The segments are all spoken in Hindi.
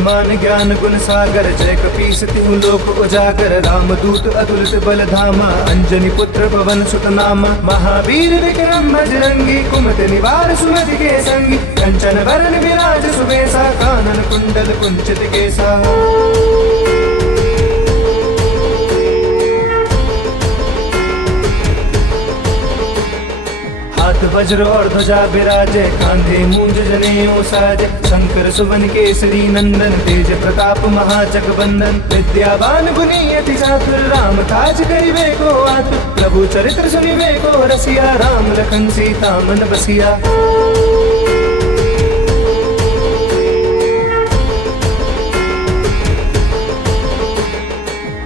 हनुमान ज्ञान गुण सागर, जय कपीस तिहु लोक उजागर। रामदूत अतुलित बल धामा, अंजनी पुत्र पवन सुत नामा। महावीर विक्रम बजरंगी, कुमति निवार सुमति के संगी। कंचन बरन विराज सुबेसा, कानन कुंडल कुंचित केसा। हाथ वज्र और ध्वजा विराजे, कांधे मूंज जनेऊ साजे। शंकर सुवन केसरी नंदन, तेज प्रताप महाजगबंदन। विद्यावान गुणी अति चातुर, राम काज करिबे को आतुर। प्रभु चरित्र सुनिबे को रसिया, राम लखन सीता मन बसिया।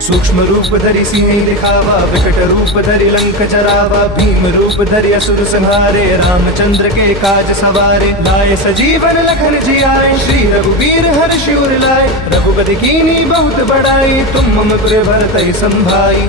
सूक्ष्म रूप धरि सिंह दिखावा, विकट रूप धरि लंक जरावा। भीम रूप धरि असुर संहारे, रामचंद्र के काज सवारे। लाए सजीवन लखन जियाए, श्री रघुवीर हर्ष उर लाए। रघुपति कीन्ही बहुत बड़ाई, तुम मम पुर भरतहि संभाई।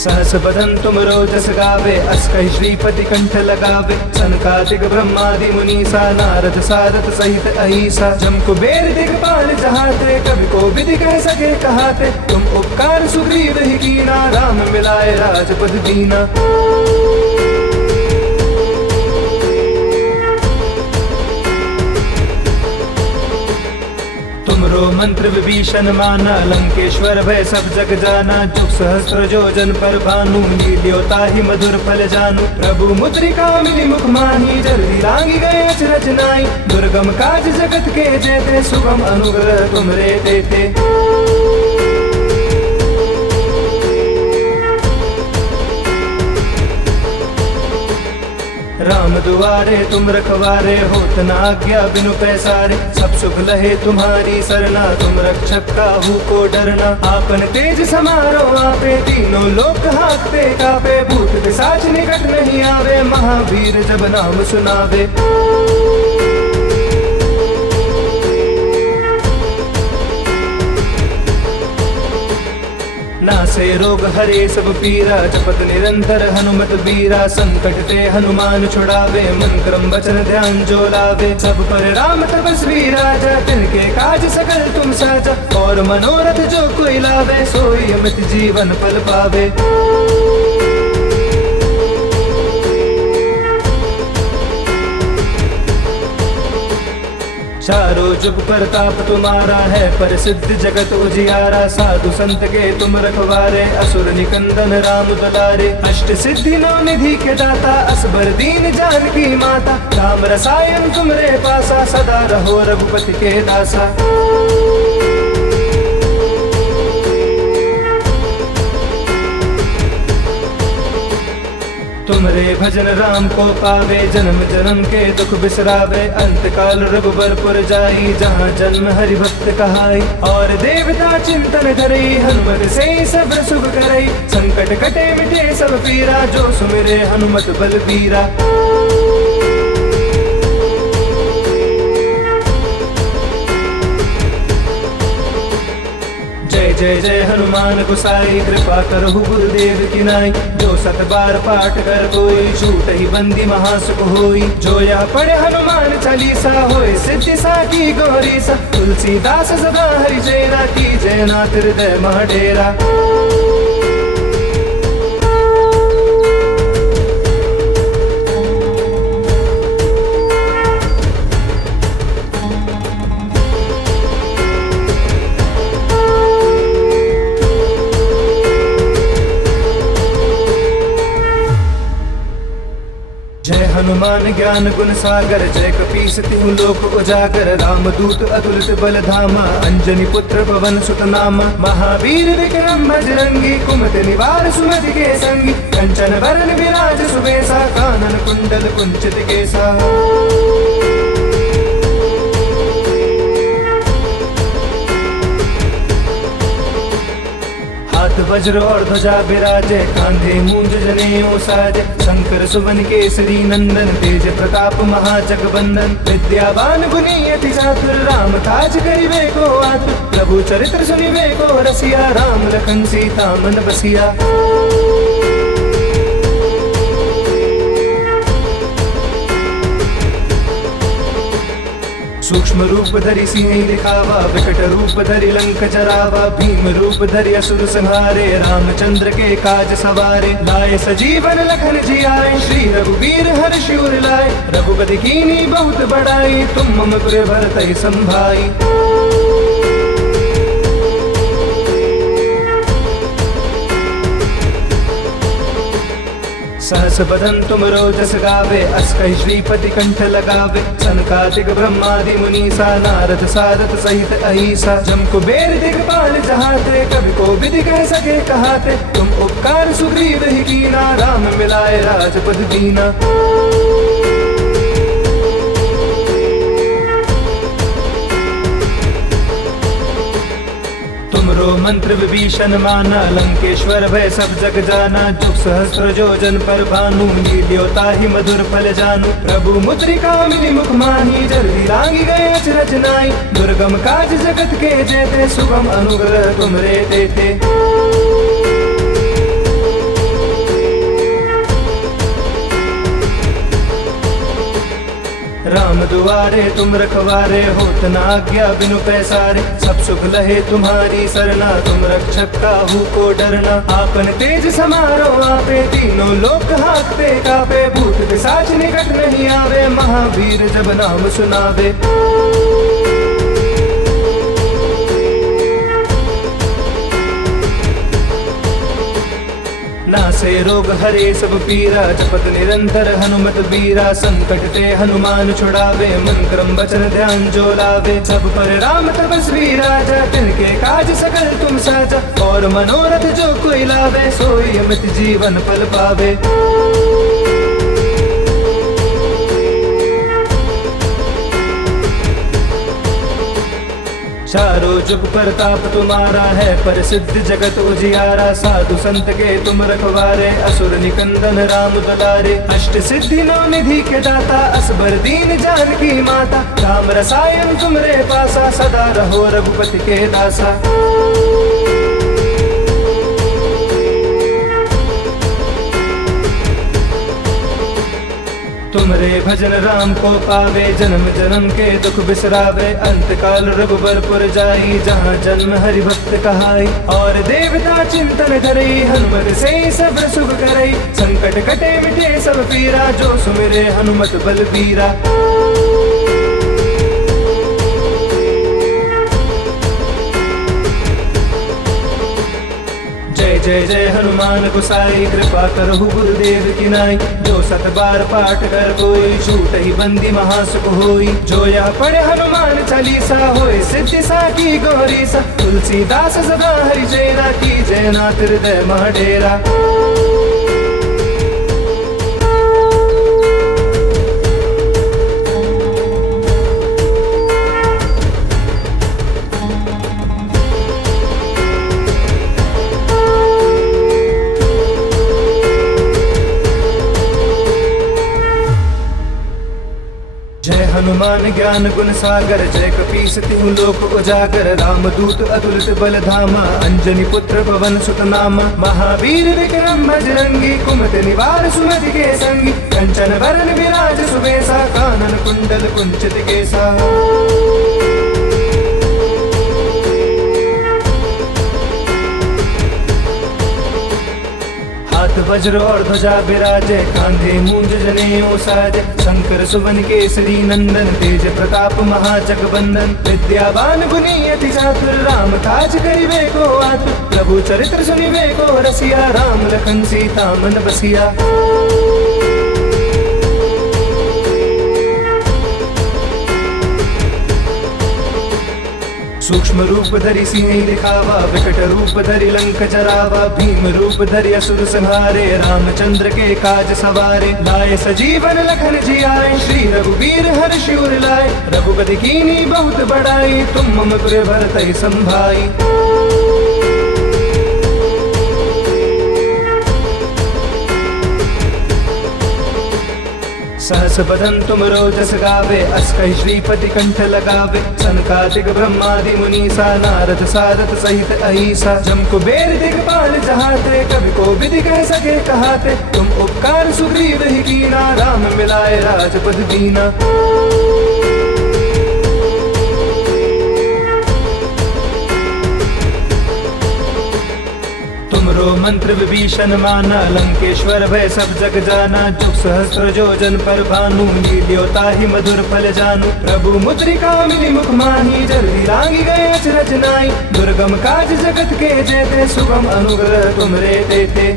सहस बदन तुम रोजस गावे, अस कहि श्रीपति कंठ लगावे। सनकादिक ब्रह्मादि मुनीसा, नारद सारथ सहित अहिसा। जम कुबेर दिगपाल जहाते, कवि को विधि कह सके कहाते। तुम उपकार सुग्रीव ही कीना, राम मिलाए राजपद दीना। तुमरो मंत्र विभीषण माना, लंकेश्वर भय सब जग जाना। जुग सहस्त्र जोजन पर भानु, लील्योता ही मधुर फल जानू। प्रभु मुद्रिका मिली मुख माही, जल्दी लांगी गए अचरज नाई। दुर्गम काज जगत के जेते, सुगम अनुग्रह तुमरे देते। राम दुआरे तुम रखवारे, होत न आज्ञा बिनु पैसारे। सब सुख लहे तुम्हारी सरना, तुम रक्षक काहू को डरना। आपन तेज समारो आपे, तीनों लोक हांकते कापे। भूत पिशाच निकट नहीं आवे, महावीर जब नाम सुनावे। नासे रोग हरे सब पीरा, जपत निरंतर हनुमत बीरा। संकट ते हनुमान छुड़ावे, मन क्रम वचन ध्यान जो लावे। सब पर राम तपस्वी राजा, तिनके काज सकल तुम साजा। और मनोरथ जो कोई लावे, सोई अमित जीवन फल पावे। चारों जुग प्रताप तुम्हारा है, पर सिद्ध जगत उजियारा। साधु संत के तुम रखवारे, असुर निकंदन राम दुलारे। अष्ट सिद्धि नौ निधि के दाता, असबर दीन जानकी माता। राम रसायन तुमरे पासा, सदा रहो रघुपति के दासा। तुमरे भजन राम को पावे, जन्म जन्म के दुख बिसरावे। अंत काल रघुबरपुर जाई, जहाँ जन्म हरि भक्त कहाई। और देवता चिंतन करई, हनुमत से सब सुख करई। संकट कटे मिटे सब पीरा, जो सुमिरे हनुमत बलबीरा। जय जय जय हनुमान गोसाई, कृपा करहु गुरुदेव की नाई। जो सत बार पाठ कर कोई, छूट ही बंदी महासुख होई। जो यह पढ़े हनुमान चालीसा, होए सिद्धि साकी गौरी सा। तुलसीदास सदा हरि चेरा, की जय नाथ हृदय मह डेरा। जय हनुमान ज्ञान गुण सागर, जय कपीस तिहु लोक उजागर। रामदूत अतुलित बल धामा, अंजनी पुत्र पवन सुत नामा। महावीर विक्रम बजरंगी, कुमति निवार सुमति के संगी। कंचन बरन विराज सुबेसा, कानन कुंडल कुंचित केसा। हाथ वज्र और ध्वजा विराजे, कांधे मूंज जनेऊ साजे। शंकर सुवन केसरी नंदन, तेज प्रताप महाजगबंदन। विद्यावान गुणी अति चातुर, राम काज करिबे को आतुर। प्रभु चरित्र सुनिबे को रसिया, राम लखन सीता मन बसिया। सूक्ष्म रूप धरि सिंह दिखावा, विकट रूप धरि लंक जरावा, भीम रूप धरि असुर संहारे, रामचंद्र के काज सवारे। लाए सजीवन लखन जियाए, श्री रघुवीर हर्षि उर लाए, रघुपति कीन्ही बहुत बड़ाई, तुम मम पुर भरतहि संभाई। सहस बदन तुम रोजस गावे, अस कहि श्रीपति कंठ लगावे, सनकादिक ब्रह्मादि मुनीसा, नारद सारद सहित अहिसा। जम कुबेर दिगपाल जहाते, कवि को विधि कह सके कहाते, तुम उपकार सुग्रीव ही कीना, राम मिलाए राजपद दीना। तुमरो मंत्र विभीषण माना, लंकेश्वर भय सब जग जाना, जुग सहस्त्र जोजन पर भानु, लील्यो ताहि मधुर फल जानू। प्रभु मुद्रिका मिली मुख माही, जल्दी लांगी गए अचरज नाई, दुर्गम काज जगत के जेते, सुगम अनुग्रह तुमरे देते। राम दुआरे तुम रखवारे, होत न आज्ञा बिनु पैसारे, सब सुख लहे तुम्हारी सरना, तुम रक्षक काहू को डरना। आपन तेज समारो आपे, तीनों लोक हांकते कापे, भूत पिशाच निकट नहीं आवे, महावीर जब नाम सुनावे। नासे रोग हरे सब पीरा, जपत निरंतर हनुमत बीरा, संकट ते हनुमान छुड़ावे, मन क्रम वचन ध्यान जो लावे। सब पर राम तपस्वी राजा, तिनके काज सकल तुम साजा, और मनोरथ जो कोई लावे, सोई अमित जीवन फल पावे। चारों जुग प्रताप तुम्हारा है, पर सिद्ध जगत उजियारा, साधु संत के तुम रखवारे, असुर निकंदन राम दुलारे। अष्ट सिद्धि नौ निधि के दाता, असबर दीन जानकी माता, राम रसायन तुमरे पासा, सदा रहो रघुपति के दासा। तुमरे भजन राम को पावे, जन्म जन्म के दुख बिसरावे, अंत काल रघुबरपुर जाई, जहाँ जन्म हरि भक्त कहाई। और देवता चिंतन करई, हनुमत से सब सुख करई, संकट कटे मिटे सब पीरा, जो सुमिरे हनुमत बलबीरा। जय जय हनुमान गोसाई, कृपा करहु गुरुदेव की नाई, जो सत बार पाठ कर कोई, छूट ही बंदी महासुख होई। जो यह पढ़े हनुमान चालीसा, होए सिद्धि साकी गौरी सा, तुलसीदास सदा हरि चेरा, की जय नाथ हृदय मह डेरा। जय हनुमान ज्ञान गुण सागर, जय कपीस तिहु लोक उजागर, रामदूत अतुलित बल धामा, अंजनी पुत्र पवन सुत नामा। महावीर विक्रम बजरंगी, कुमति निवार सुमति के संगी, कंचन वरन विराज सुबेसा, कानन कुंडल कुंचित केसा। हाथ वज्र और ध्वजा विराजे, कांधे मूंज जनेऊ साजे, शंकर सुवन केसरी नंदन, तेज प्रताप महाजगबंदन। विद्यावान गुणी अति चातुर, राम काज करिबे को आतुर, प्रभु चरित्र सुनिबे को रसिया, राम लखन सीता मन बसिया। सूक्ष्म रूप धरि सिंह दिखावा, विकट रूप धरि लंक जरावा, भीम रूप धरि असुर संहारे, रामचंद्र के काज सवारे। लाए सजीवन लखन जियाए, श्री रघुवीर हर्षि उर लाए, रघुपति कीन्ही बहुत बड़ाई, तुम मम पुर भरतहि संभाई। सहस बदन तुम रोजस गावे, अस कहि श्रीपति कंठ लगावे, सनकादिक ब्रह्मादि मुनीसा, नारद सारद सहित अहिसा। जम कुबेर दिगपाल जहाते, कवि को विधि कह सके कहाते, तुम उपकार सुग्रीव ही कीना, राम मिलाए राजपद दीना। तुमरो मंत्र विभीषण माना, लंकेश्वर भय सब जग जाना। जुग सहस्त्र जोजन पर भानु, लील्यो ताहि मधुर फल जानू। प्रभु मुद्रिका मिली मुख माही, जल्दी लागी गए अचरज नाई। दुर्गम काज जगत के जेते, सुगम अनुग्रह तुमरे देते।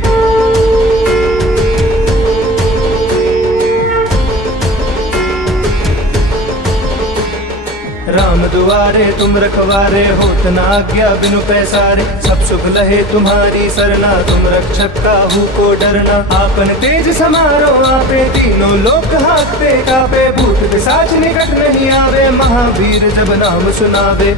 राम दुआरे तुम रखवारे, होत न आज्ञा बिनु पैसारे। सब सुख लहे तुम्हारी सरना, तुम रक्षक काहू को डरना। आपन तेज समारो आपे, तीनों लोक हाँकते कापे। भूत पिशाच निकट नहीं आवे, महावीर जब नाम सुनावे।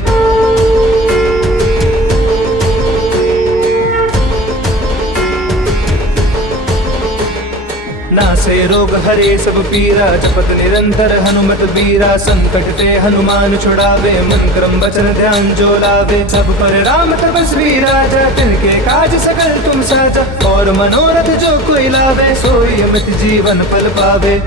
नासे रोग हरे सब पीरा, जपत निरंतर हनुमत बीरा। संकट ते हनुमान छुड़ावे, मन क्रम वचन ध्यान जो लावे। सब पर राम तपस्वी राजा, तिनके काज सकल तुम साजा। और मनोरथ जो कोई लावे, सोई अमित जीवन फल पावे।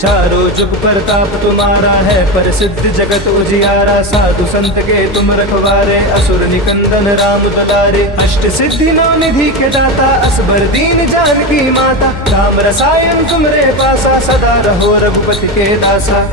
चारों जुग प्रताप तुम्हारा है, प्रसिद्ध जगत उजियारा। साधु संत के तुम रखवारे, असुर निकंदन राम दुलारे। अष्ट सिद्धि नौ निधि के दाता, असबर दीन जानकी माता। राम रसायन तुमरे पासा, सदा रहो रघुपति के दासा।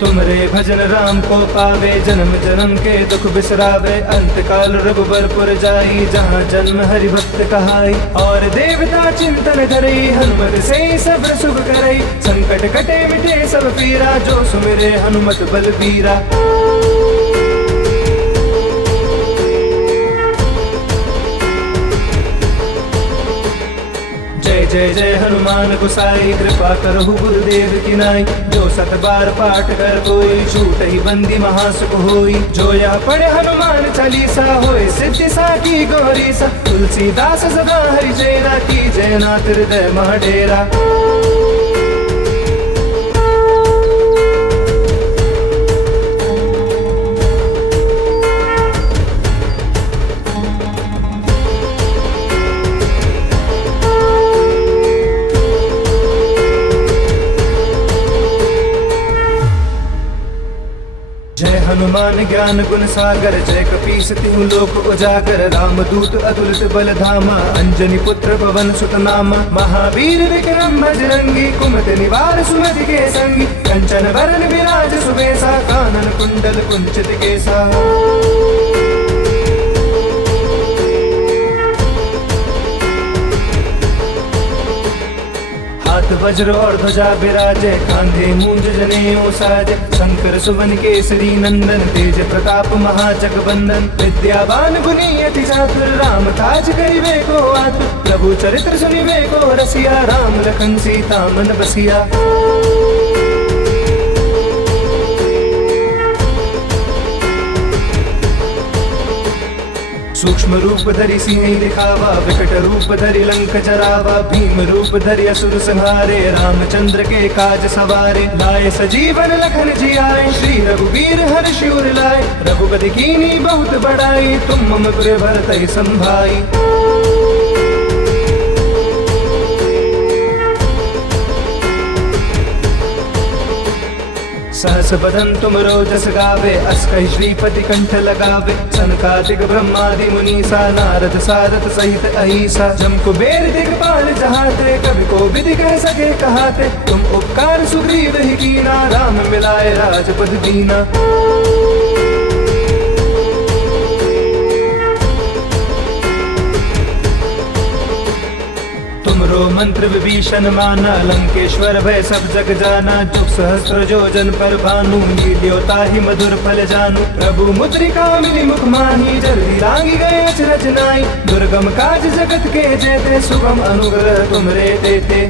तुमरे भजन राम को पावे, जन्म जन्म के दुख बिसरावे। अंत काल रघुबरपुर जाई, जहाँ जन्म हरि भक्त कहाई। और देवता चिंतन करई, हनुमत से सब सुख करई। संकट कटे मिटे सब पीरा, जो सुमिरे हनुमत बलबीरा। जय जय हनुमान गोसाई, कृपा करहु गुरुदेव की नाई। जो सत बार पाठ कर कोई, छूट ही बंदी महासुख होई। जो यह पढ़े हनुमान चालीसा, होए सिद्धि साकी गौरी सा। तुलसीदास सदा हरि चेरा, की जय नाथ हृदय मह डेरा। जय हनुमान ज्ञान गुण सागर, जय कपीस तिहु लोक उजागर। रामदूत अतुलित बल धामा, अंजनी पुत्र पवन सुत नामा। महावीर विक्रम बजरंगी, कुमति निवार सुमति के संगी। कंचन वरन विराज सुबेसा, कानन कुंडल कुंचित केसा। हाथ वज्र और ध्वजा विराजे, कांधे मूंज जनेऊ साजे। शंकर सुवन केसरी नंदन, तेज प्रताप महाजगबंदन। विद्यावान गुणी अति चातुर, राम काज करिबे को आतुर। प्रभु चरित्र सुनिबे को रसिया, राम लखन सीता मन बसिया। सूक्ष्म रूप धरि सिंह दिखावा, विकट रूप धरि लंक जरावा। भीम रूप धरि असुर संहारे, रामचंद्र के काज सवारे। लाए सजीवन लखन जियाए, श्री रघुवीर हर्ष उर लाए। रघुपति कीन्ही बहुत बड़ाई, तुम मम पुर भरतहि संभाई। सहस बदन तुम रोजस गावे, अस कहि श्रीपति कंठ लगावे। सनकादिक ब्रह्मादि मुनीसा, नारद सारथ सहित अहिसा। जम कुबेर दिगपाल जहाते, कवि को विधि कह सके कहाते। तुम उपकार सुग्रीव ही कीना, राम मिलाए राजपद दीना। तुमरो मंत्र विभीषण माना, लंकेश्वर भय सब जग जाना। जुग सहस्त्र जोजन पर भानु, लील्यो ताहि मधुर फल जानू। प्रभु मुद्रिका मिली मुख माही, जल्दी लागी गए अचरज नाई। दुर्गम काज जगत के जेते, सुगम अनुग्रह तुमरे देते।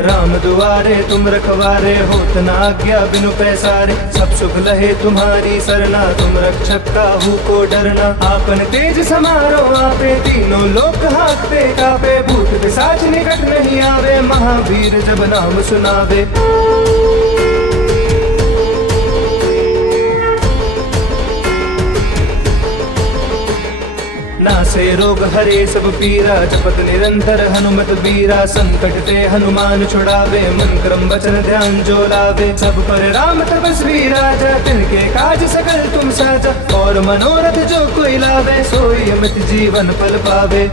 राम दुआरे तुम रखवारे, होत न आज्ञा बिनु पैसारे। सब सुख लहे तुम्हारी सरना, तुम रक्षक काहू को डरना। आपन तेज समारो आपे, तीनों लोक हाँकते कापे। भूत पिशाच निकट नहीं आवे, महावीर जब नाम सुनावे। रोग हरे सब पीरा, जपत निरंतर हनुमत बीरा। संकट ते हनुमान छुड़ावे, मन क्रम वचन ध्यान जो लावे। सब पर राम तपस्वी राजा, तिनके काज सकल तुम साजा। और मनोरथ जो कोई लावे, सोई अमित जीवन फल पावे।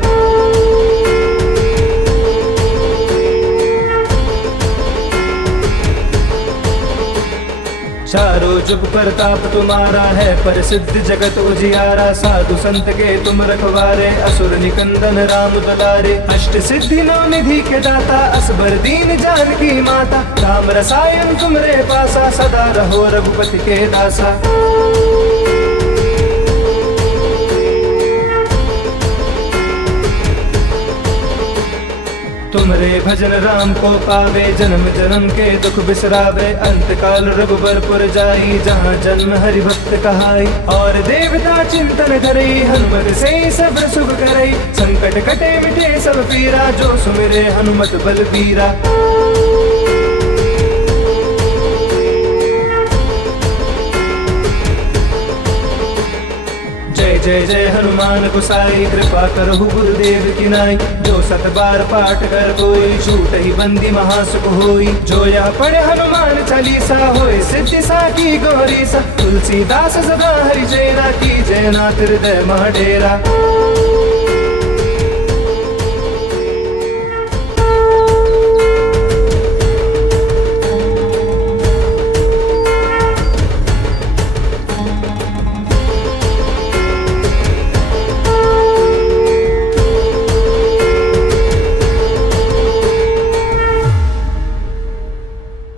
चारों जुग प्रताप तुम्हारा है, पर सिद्ध जगत उजियारा। साधु संत के तुम रखवारे, असुर निकंदन राम दुलारे। अष्ट सिद्धि नौ निधि के दाता, असबर दीन जानकी माता। राम रसायन तुमरे पासा, सदा रहो रघुपति के दासा। तुमरे भजन राम को पावे, जन्म जन्म के दुख बिसरावे। अंत काल रघुबरपुर जाई, जहाँ जन्म हरि भक्त कहाई। और देवता चिंतन करई, हनुमत से सब शुभ करई। संकट कटे मिटे सब पीरा, जो सुमिरे हनुमत बलबीरा। जय जय जय हनुमान गोसाई, कृपा करहु गुरुदेव की नाई। जो सत बार पाठ कर कोई, छूट ही बंदी महासुख होई। जो यह पढ़े हनुमान चालीसा, होए सिद्धि साकी गौरी सा। तुलसीदास सदा हरि चेरा, की जय नाथ हृदय मह डेरा।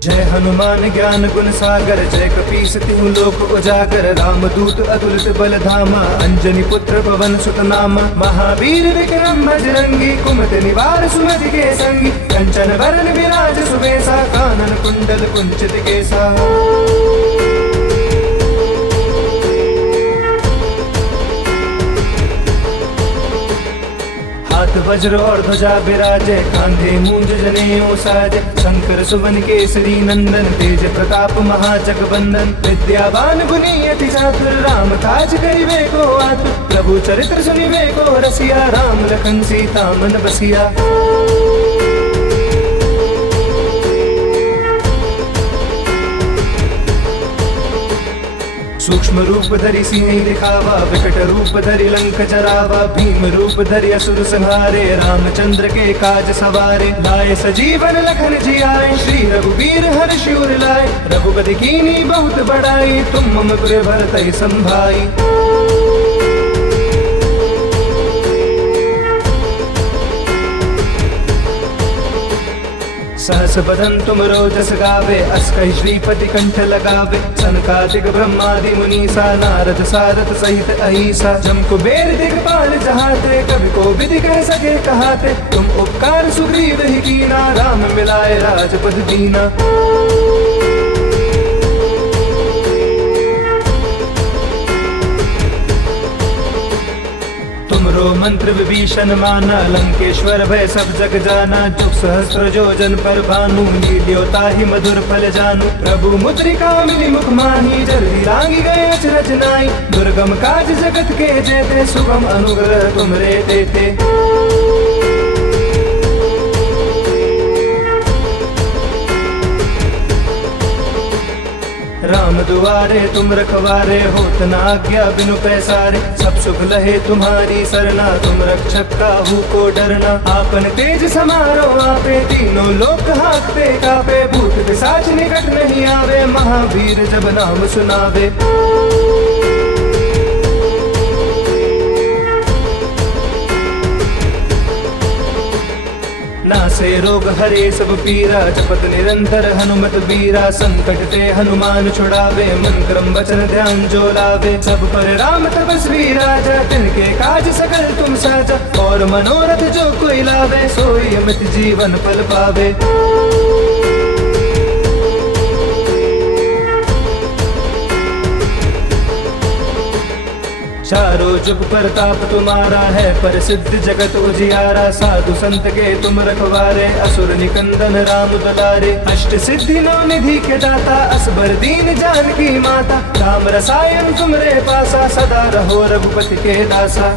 जय हनुमान ज्ञान गुण सागर, जय कपीस तिहु लोक उजागर। राम दूत अतुलित बल धामा, अंजनी पुत्र पवन सुत नामा। महावीर विक्रम बजरंगी, कुमति निवार सुमति के संगी। कंचन वरण विराज सुबेसा, कानन कुंडल कुंचित केसा। हाथ वज्र और ध्वजा बिराजे, कांधे मूंज जनेऊ साजे। शंकर सुवन केसरी नंदन, तेज प्रताप महाजग बंदन। विद्यावान गुणी अति चातुर, राम काज करिबे को आतुर। प्रभु चरित्र सुनिबे को रसिया, राम लखन सीता मन बसिया। सूक्ष्म रूप धरि सिंह दिखावा, विकट रूप धरि लंक जरावा। भीम रूप धरि असुर संहारे, रामचंद्र के काज सवारे। लाए सजीवन लखन जियाए, श्री रघुवीर हर्षि उर लाए। रघुपति कीन्ही बहुत बड़ाई, तुम मम प्रिय भरतहि संभाई। सहस बदन तुम रोजस गावे, अस कहि श्रीपति कंठ लगावे। सनकादिक ब्रह्मादि मुनीसा, नारद सारथ सहित अहिसा। जम कुबेर दिगपाल जहाते, कवि को विधि कह सके कहाते। तुम उपकार सुग्रीव ही कीना, राम मिलाए राजपद दीना। तुमरो मंत्र विभीषण माना, लंकेश्वर भय सब जग जाना। जुग सहस्त्र जोजन पर भानु, लील्योता ही मधुर फल जानू। प्रभु मुद्रिका मिली मुख माही, जल्दी लांगी गए अचरज नाई। दुर्गम काज जगत के जेते, सुगम अनुग्रह तुमरे देते। राम दुआरे तुम रखवारे, होत न आज्ञा बिनु पैसारे। सब सुख लहे तुम्हारी सरना, तुम रक्षक काहू को डरना। आपन तेज समारो आपे, तीनों लोक हांकते कापे। भूत पिशाच निकट नहीं आवे, महावीर जब नाम सुनावे। नासे रोग हरे सब पीरा, जपत निरंतर हनुमत बीरा। संकट ते हनुमान छुड़ावे, मन क्रम वचन ध्यान जो लावे। सब पर राम तपस्वी राजा, तिनके काज सकल तुम साजा। और मनोरथ जो कोई लावे, सोई अमित जीवन फल पावे। चारों जुग प्रताप तुम्हारा है, पर सिद्ध जगत उजियारा। साधु संत के तुम रखवारे, असुर निकंदन राम दुलारे। अष्ट सिद्धि नौ निधि के दाता, असबर दीन जानकी माता। राम रसायन तुमरे पासा, सदा रहो रघुपति के दासा।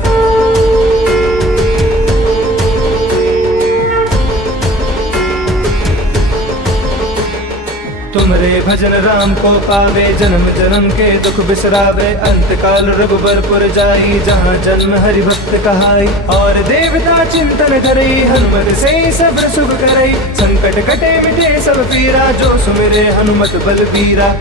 तुमरे भजन राम को पावे, जन्म जन्म के दुख बिसरावे। अंत काल रघुबरपुर जाई, जहाँ जन्म हरि भक्त कहाई। और देवता चिंतन करई, हनुमत से सब सुख करई। संकट कटे मिटे सब पीरा, जो सुमिरे हनुमत बलबीरा।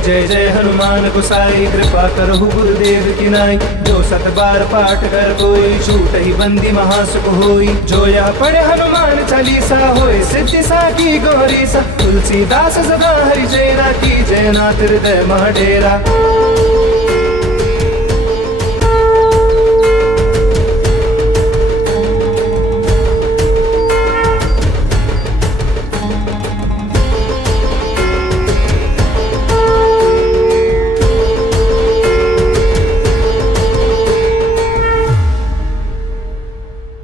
जय जय हनुमान गोसाई, कृपा करहु गुरुदेव की नाई। जो सत बार पाठ कर कोई, छूट ही बंदी महासुख होई। जो यह पढ़े हनुमान चालीसा, होए सिद्धि साकी गौरी सा। तुलसीदास सदा हरि चेरा, की जय नाथ हृदय मह डेरा।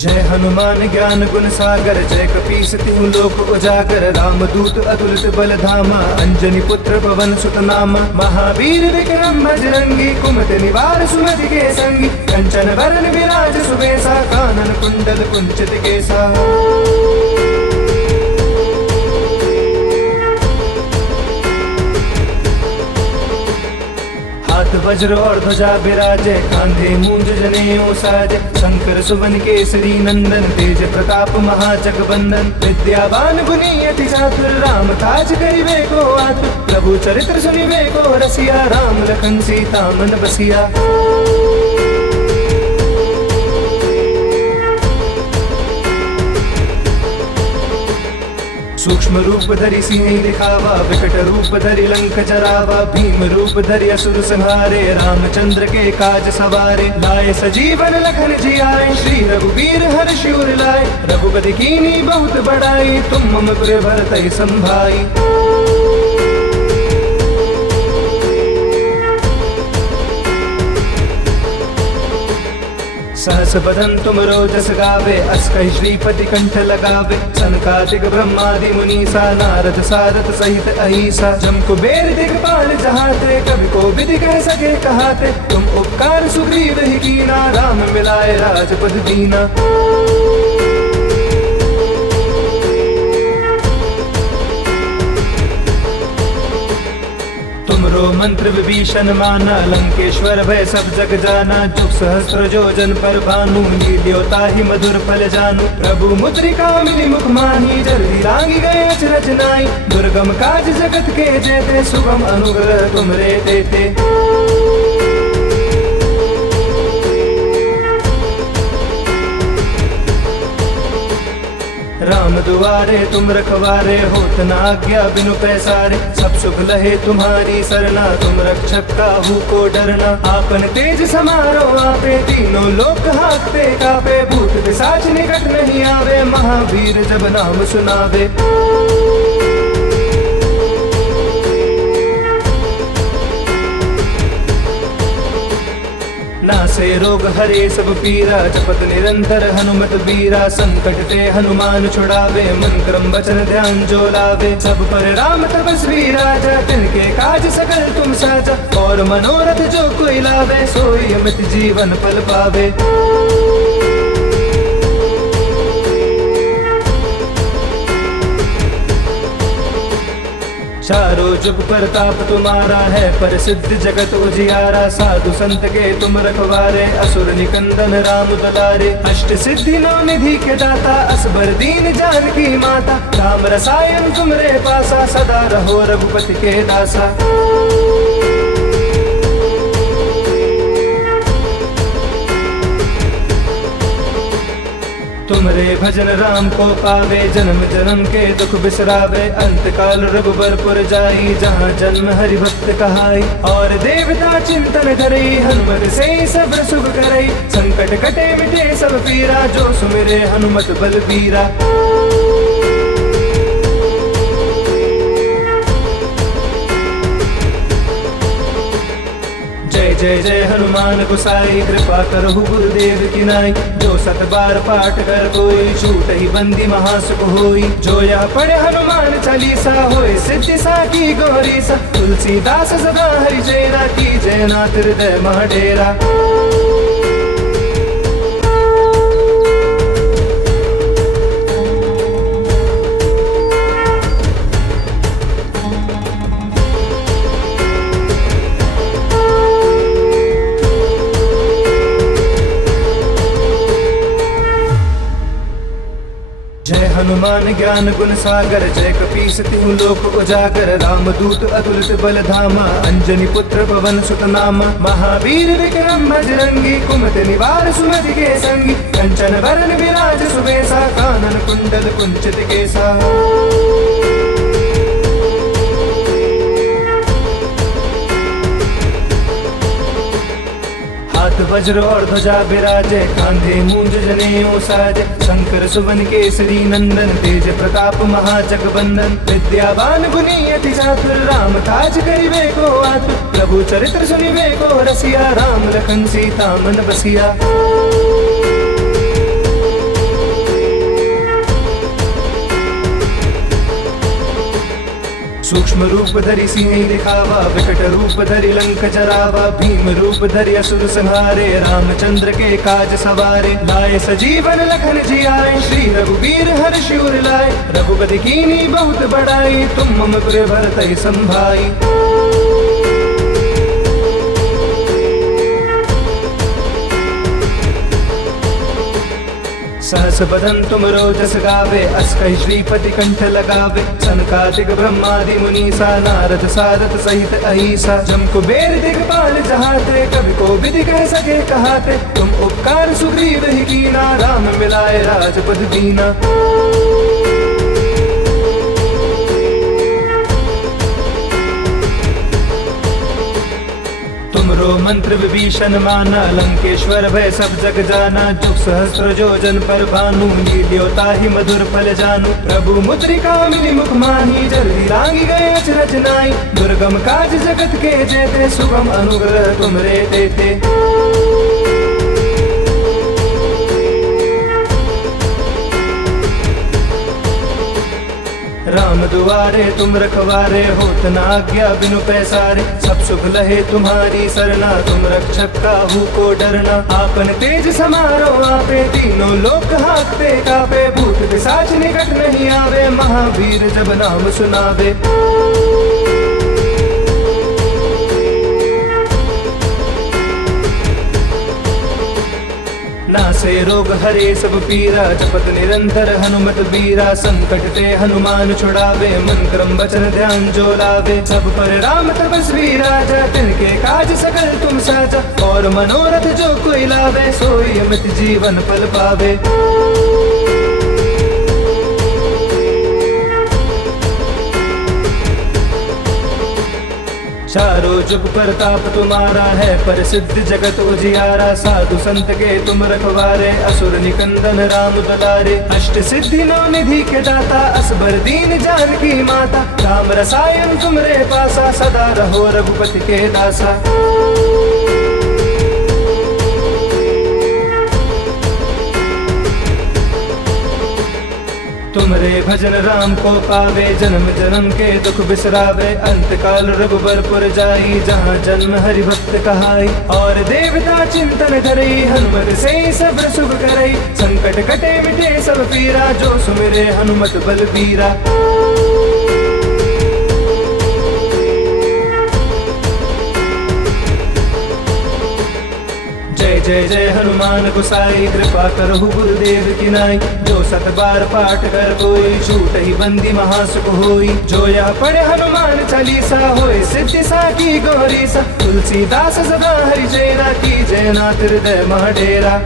जय हनुमान ज्ञान गुण सागर, जय कपीस तिहु लोक उजागर। राम दूत अतुलित बल धामा, अंजनी पुत्र पवन सुत नामा। महावीर विक्रम बजरंगी, कुमति निवार सुमति के संगी। कंचन वरन विराज सुबेसा, कानन कुंडल कुंचित केसा। हाथ वज्र और ध्वजा बिराजे, कांधे मूंज जनेऊ साजे। शंकर सुवन केसरी नंदन, तेज प्रताप महाजगबंदन। विद्यावान गुणी अति चातुर, राम काज करिबे को आतुर। प्रभु चरित्र सुनिबे को रसिया, राम लखन सीता मन बसिया। सूक्ष्म रूप धरि सिंह दिखावा, विकट रूप धरि लंक जरावा। भीम रूप धरि असुर संहारे, रामचंद्र के काज सवारे। लाए सजीवन लखन जियाए, श्री रघुवीर हर्षि उर लाए। रघुपति कीन्ही बहुत बड़ाई, तुम मम प्रिय भरतहि संभाई। सहस बदन तुम रोजस गावे, अस कहि श्रीपति कंठ लगावे। सनकादिक ब्रह्मादि मुनीसा, नारद सारद सहित अहिसा। जम कुबेर दिगपाल जहाते, कवि को विधि कह सके कहाते। तुम उपकार सुग्रीव ही कीना, राम मिलाए राजपद दीना। तुमरो मंत्र विभीषण माना, लंकेश्वर भय सब जग जाना। जुग सहस्त्र जो जन पर भानु, लील्योता ही मधुर फल जानू। प्रभु मुद्रिका मिली मुख माही, जल्दी लांगी गए अचरज नाई। दुर्गम काज जगत के जेते, सुगम अनुग्रह तुमरे देते। राम दुआरे तुम रखवारे, होत न आज्ञा बिनु पैसारे। सब सुख लहे तुम्हारी सरना, तुम रक्षक काहू को डरना। आपन तेज समारो आपे, तीनों लोक हाकते कापे। भूत पिशाच निकट नहीं आवे, महावीर जब नाम सुनावे। नासे रोग हरे सब पीरा, जपत निरंतर हनुमत बीरा। संकट ते हनुमान छुड़ावे, मन क्रम वचन ध्यान जो लावे। सब पर राम तपस्वी राजा, तिनके काज सकल तुम साजा। और मनोरथ जो कोई लावे, सोई अमित जीवन फल पावे। चारों जुग प्रताप तुम्हारा है, प्रसिद्ध जगत उजियारा। साधु संत के तुम रखवारे, असुर निकंदन राम दुलारे। अष्ट सिद्धि नौ निधि के दाता, असबर दीन जानकी माता। राम रसायन तुमरे पासा, सदा रहो रघुपति के दासा। तुमरे भजन राम को पावे, जन्म जन्म के दुख बिसरावे। अंत काल रघुबरपुर जाई, जहाँ जन्म हरि भक्त कहाई। और देवता चिंतन करई, हनुमत से सब सुख करई। संकट कटे मिटे सब पीरा, जो सुमिरे हनुमत बलबीरा। जय जय हनुमान गोसाई, कृपा करहु गुरुदेव की नाई। जो सत बार पाठ कर कोई, छूट ही बंदी महासुख होई। जो यह पढ़े हनुमान चालीसा, होए सिद्धि साकी गौरी सा। तुलसीदास सदा हरि चेरा, की जय नाथ हृदय मह डेरा। हनुमान ज्ञान गुण सागर, जय कपीस तिहु लोक उजागर। रामदूत अतुलित बल धामा, अंजनी पुत्र पवन सुत नामा। महावीर विक्रम बजरंगी, कुमति निवार सुमति के संगी। कंचन बरन विराज सुबेसा, कानन कुंडल कुंचित केसा। हाथ वज्र और ध्वजा विराजे, कांधे मूंज जनेऊ साजे। शंकर सुवन केसरी नंदन, तेज प्रताप महाजगबंदन। विद्यावान गुणी अति चातुर, राम काज करिबे को आतुर। प्रभु चरित्र सुनिबे को रसिया, राम लखन सीता मन बसिया। सूक्ष्म रूप धरि सिंह दिखावा, विकट रूप धरि लंक जरावा। भीम रूप धरि असुर संहारे, रामचंद्र के काज सवारे। लाए सजीवन लखन जियाए, श्री रघुवीर हर्ष उर लाए। रघुपति कीन्ही बहुत बड़ाई, तुम मम पुर भरतहि संभाई। सहस बदन तुम रोजस गावे, अस कहि श्रीपति कंठ लगावे। सनकादिक ब्रह्मादि मुनीसा, नारद सारद सहित अहिसा। जम कुबेर दिगपाल जहाते, कवि को विधि कह सके कहाते। तुम उपकार सुग्रीव ही कीना, राम मिलाए राजपद दीना। तुमरो मंत्र विभीषण माना, लंकेश्वर भय सब जग जाना। जुग सहस्त्र जो जन पर भानु, लील्योता ही मधुर फल जानू। प्रभु मुद्रिका मिली मुख माही, जल्दी लांगी गए अचरज नाई। दुर्गम काज जगत के जेते, सुगम अनुग्रह तुमरे देते। राम दुआरे तुम रखवारे, होत न आज्ञा बिनु पैसारे। सब सुख लहे तुम्हारी सरना, तुम रक्षक काहू को डरना। आपन तेज समारो आपे, तीनों लोक हाकते कापे। भूत पिशाच निकट नहीं आवे, महावीर जब नाम सुनावे। नासे रोग हरे सब पीरा, जपत निरंतर हनुमत बीरा। संकट ते हनुमान छुड़ावे, मन क्रम वचन ध्यान जो लावे। सब पर राम तपस्वी राजा, तिनके काज सकल तुम साजा। और मनोरथ जो कोई लावे, सोई अमित जीवन फल पावे। चारों जुग प्रताप तुम्हारा है, पर सिद्ध जगत उजियारा। साधु संत के तुम रखवारे, असुर निकंदन राम दुलारे। अष्ट सिद्धि नौ निधि के दाता, असबर दीन जानकी माता। राम रसायन तुमरे पासा, सदा रहो रघुपति के दासा। तुमरे भजन राम को पावे, जन्म जन्म के दुख बिसरावे। अंत काल रघुबरपुर जाई, जहाँ जन्म हरि भक्त कहाई। और देवता चिंतन करई, हनुमत से सब सुख करई। संकट कटे मिटे सब पीरा, जो सुमिरे हनुमत बलबीरा। जय जय जय हनुमान गोसाई, कृपा करहु गुरुदेव की नाई। जो सत बार पाठ कर कोई, छूट ही बंदी महासुख होई। जो यह पढ़े हनुमान चालीसा, होए सिद्धि साकी गौरी सा। तुलसीदास सदा हरि चेरा, की जय नाथ हृदय मह डेरा।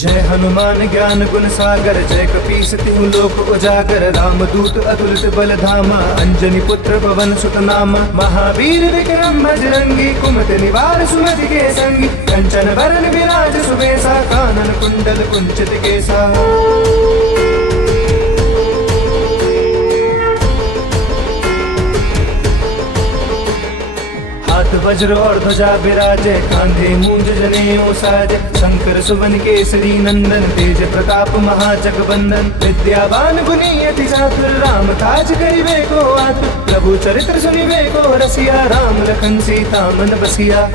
जय हनुमान ज्ञान गुण सागर, जय कपीस तिहु लोक उजागर। रामदूत अतुलित बल धामा, अंजनी पुत्र पवन सुत नामा। महावीर विक्रम बजरंगी, कुमति निवार सुमति के संगी। कंचन बरन विराज सुबेसा, कानन कुंडल कुंचित केसा। हाथ वज्र और ध्वजा विराजे, कांधे मूंज जनेऊ साजे। शंकर सुवन केसरी नंदन, तेज प्रताप महाजगबंदन। विद्यावान गुणी अति चातुर, राम काज करिबे को आतुर। प्रभु चरित्र सुनिबे को रसिया, राम लखन सीता मन बसिया।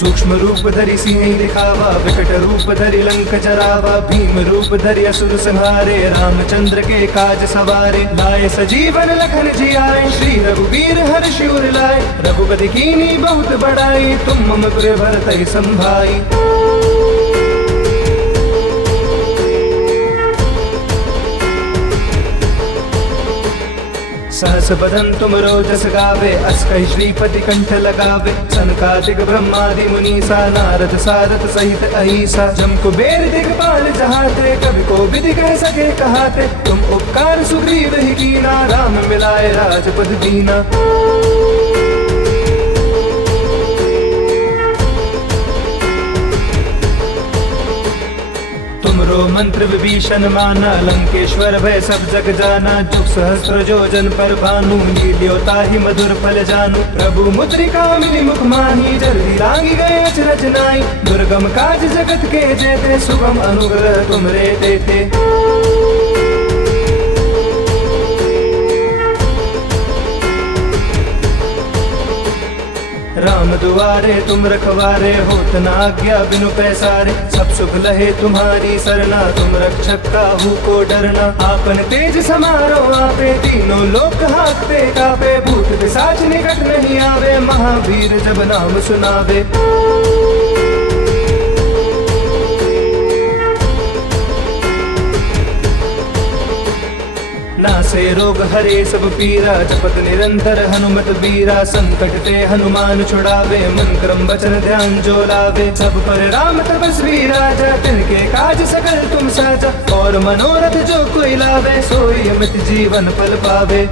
सूक्ष्म रूप धरि सिंह दिखावा, विकट रूप धरि लंक जरावा, भीम रूप धरि असुर संहारे, रामचंद्र के काज सवारे, लाए सजीवन लखन जियाए, श्री रघुवीर हर्षि उर लाए, रघुपति कीन्ही बहुत बड़ाई, तुम मम प्रिय भरतहि संभाई। सहस बदन तुम रोजस गावे, अस कहि श्रीपति कंठ लगावे, सनकादिक ब्रह्मादि मुनीसा, नारद सारद सहित अहिसा, जम कुबेर दिगपाल जहाते, कवि को विधि कह सके कहाते, तुम उपकार सुग्रीव ही कीना, राम मिलाए राजपद दीना। तुमरो मंत्र विभीषण माना, लंकेश्वर भय सब जग जाना, जुग सहस्त्र जोजन पर भानु, लील्यो ताहि मधुर फल जानू, प्रभु मुद्रिका मिली मुख माही, जल्दी लागी गए अचरज नाई, दुर्गम काज जगत के जेते, सुगम अनुग्रह तुमरे देते। राम दुआरे तुम रखवारे, होत न आज्ञा बिनु पैसारे, सब सुख लहे तुम्हारी सरना, तुम रक्षक काहू को डरना, आपन तेज समारो आपे, तीनों लोक हांकते कापे, भूत पिशाच निकट नहीं आवे, महावीर जब नाम सुनावे। नासे रोग हरे सब पीरा, जपत निरंतर हनुमत बीरा, संकट ते हनुमान छुड़ावे, मन क्रम वचन ध्यान जो लावे, सब पर राम तपस्वी राजा, तिनके काज सकल तुम साजा, और मनोरथ जो कोई लावे, सोई अमित जीवन फल पावे।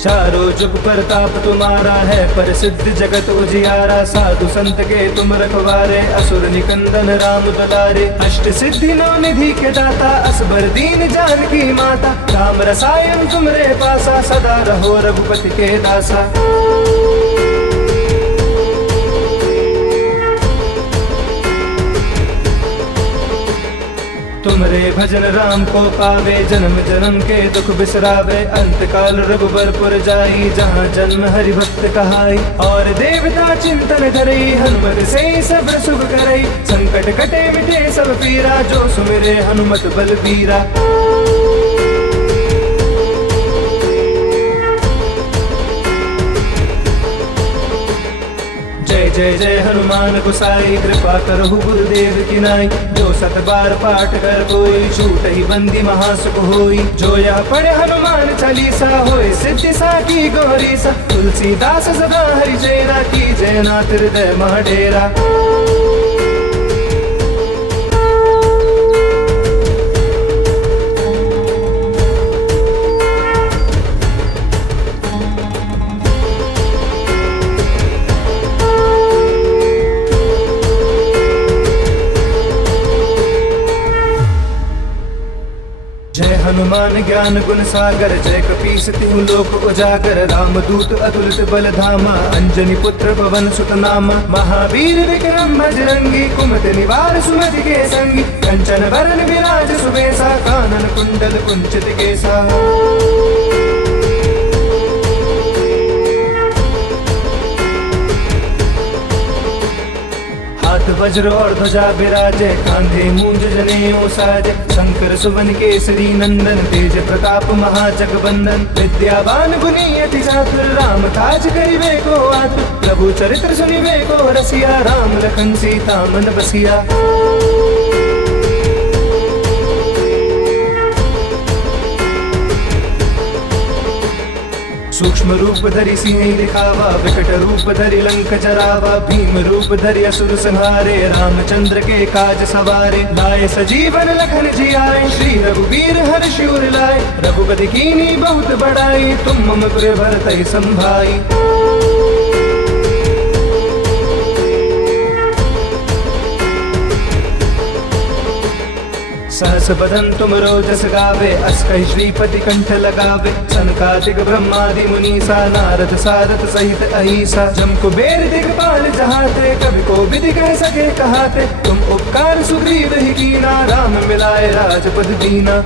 चारों जुग प्रताप तुम्हारा है, प्रसिद्ध जगत उजियारा, साधु संत के तुम रखवारे, असुर निकंदन राम दुलारे, अष्ट सिद्धि नौ निधि के दाता, असबर दीन जानकी माता, राम रसायन तुमरे पासा, सदा रहो रघुपति के दासा। तुमरे भजन राम को पावे, जन्म जन्म के दुख बिसरावे, अंत काल रघुबरपुर जाई, जहाँ जन्म हरि भक्त कहाई, और देवता चिंतन धरई, हनुमत से सब सुख करई, संकट कटे मिटे सब पीरा, जो सुमिरे हनुमत बलबीरा। जय जय हनुमान गोसाई, कृपा करहु गुरुदेव की नाई, जो सत बार पाठ कर कोई, छूट ही बंदी महासुख होई, जो यह पढ़े हनुमान चालीसा, होए सिद्धि साकी गौरी सा, तुलसीदास सदा हरि चेरा, की जय नाथ हृदय मह डेरा। जय हनुमान ज्ञान गुण सागर, जय कपीस तिहु लोक उजागर, रामदूत अतुलित बल धामा, अंजनी पुत्र पवन सुत नामा, महावीर विक्रम बजरंगी, कुमति निवार सुमति के संगी, कंचन वरन विराज सुबेसा, कानन कुंडल कुंचित केसा। हाथ वज्र और ध्वजा विराजे, कांधे मूंज जनेऊ साजे, शंकर सुवन केसरी नंदन, तेज प्रताप महाजगबंदन, विद्यावान गुणी अति चातुर, राम काज करिबे को आतुर, प्रभु चरित्र सुनिबे को रसिया, राम लखन सीता मन बसिया। सूक्ष्म रूप धरि सिंह दिखावा, विकट रूप धरि लंक जरावा, भीम रूप धरि असुर संहारे, रामचंद्र के काज सवारे, लाए सजीवन लखन जियाए, श्री रघुवीर हर्षि उर लाए, रघुपति कीन्ही बहुत बड़ाई, तुम मम प्रिय भरतहि संभाई। सहस बदन तुम रोजस गावे, अस कहि श्रीपति कंठ लगावे, सनकादिक ब्रह्मादि मुनीसा, नारद सारद सहित अहिसा, जम कुबेर दिगपाल जहाते, कवि को विधि कह सके कहाते, तुम उपकार सुग्रीव ही कीना, राम मिलाए राजपद दीना।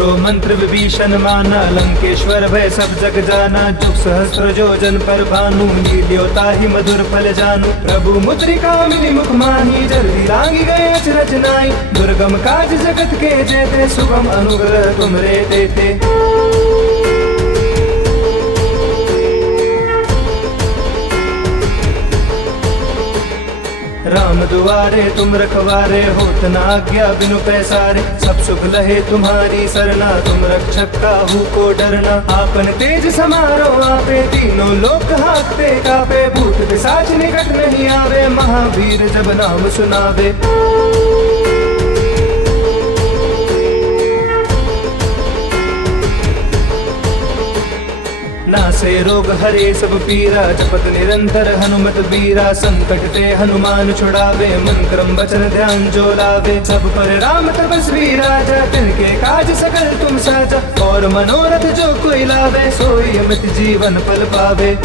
तुमरो मंत्र विभीषण माना, लंकेश्वर भय सब जग जाना। जुग सहस्त्र जोजन पर भानु, लील्योता ही मधुर फल जानू। प्रभु मुद्रिका मिली मुख माही, जल्दी लांगी गए अचरज नाई। दुर्गम काज जगत के जेते, सुगम अनुग्रह तुमरे देते। राम दुआरे तुम रखवारे, होत न आज्ञा बिनु पैसारे। सब सुख लहे तुम्हारी सरना, तुम रक्षक काहू को डरना। आपन तेज समारो आपे, तीनों लोक हाकते कापे। भूत पिशाच निकट नहीं आवे, महावीर जब नाम सुनावे। नासे रोग हरे सब पीरा, जपत निरंतर हनुमत बीरा। संकट ते हनुमान छुड़ावे, मन क्रम वचन ध्यान जो लावे। सब पर राम तपस्वी राजा, तिनके काज सकल तुम साजा। और मनोरथ जो कोई लावे, सोई अमित जीवन फल पावे।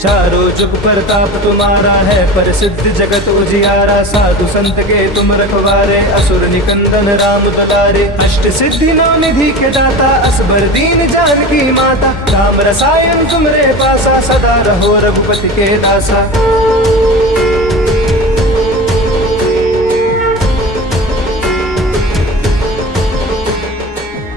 चारों जुग प्रताप तुम्हारा है, पर सिद्ध जगत उजियारा। साधु संत के तुम रखवारे, असुर निकंदन राम दुलारे। अष्ट सिद्धि नौ निधि के दाता, असबर दीन जानकी माता। राम रसायन तुमरे पासा, सदा रहो रघुपति के दासा।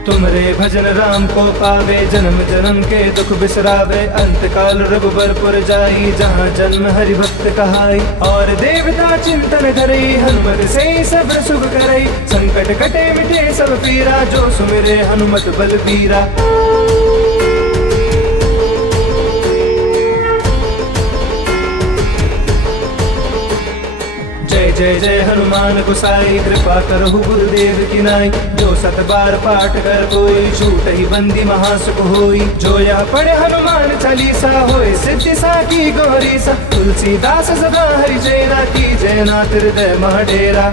तुमरे भजन राम को पावे, जन्म जन्म के दुख बिसरावे। अंत काल रघुबरपुर जाई, जहाँ जन्म हरि भक्त कहाई। और देवता चिंतन करई, हनुमत से सब सुख करई। संकट कटे मिटे सब पीरा, जो सुमिरे हनुमत बलबीरा। जय जय हनुमान गोसाई, कृपा करहु गुरुदेव की नाई। जो सत बार पाठ कर कोई, छूट ही बंदी महासुख होई। जो यह पढ़े हनुमान चालीसा, होए सिद्धि साकी गौरी सा। तुलसीदास सदा हरि चेरा, की जय नाथ हृदय मह डेरा।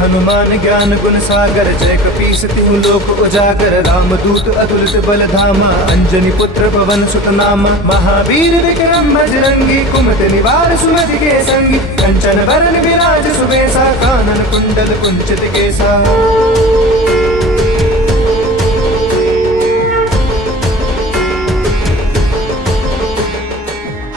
हनुमान ज्ञान गुण सागर, जय कपीस तिहु लोक उजागर। रामदूत अतुलित बल धामा, अंजनी पुत्र पवन सुत नामा। महावीर विक्रम बजरंगी, कुमति निवार सुमति के संगी। कंचन वरन विराज सुबेसा, कानन कुंडल कुंचित केसा।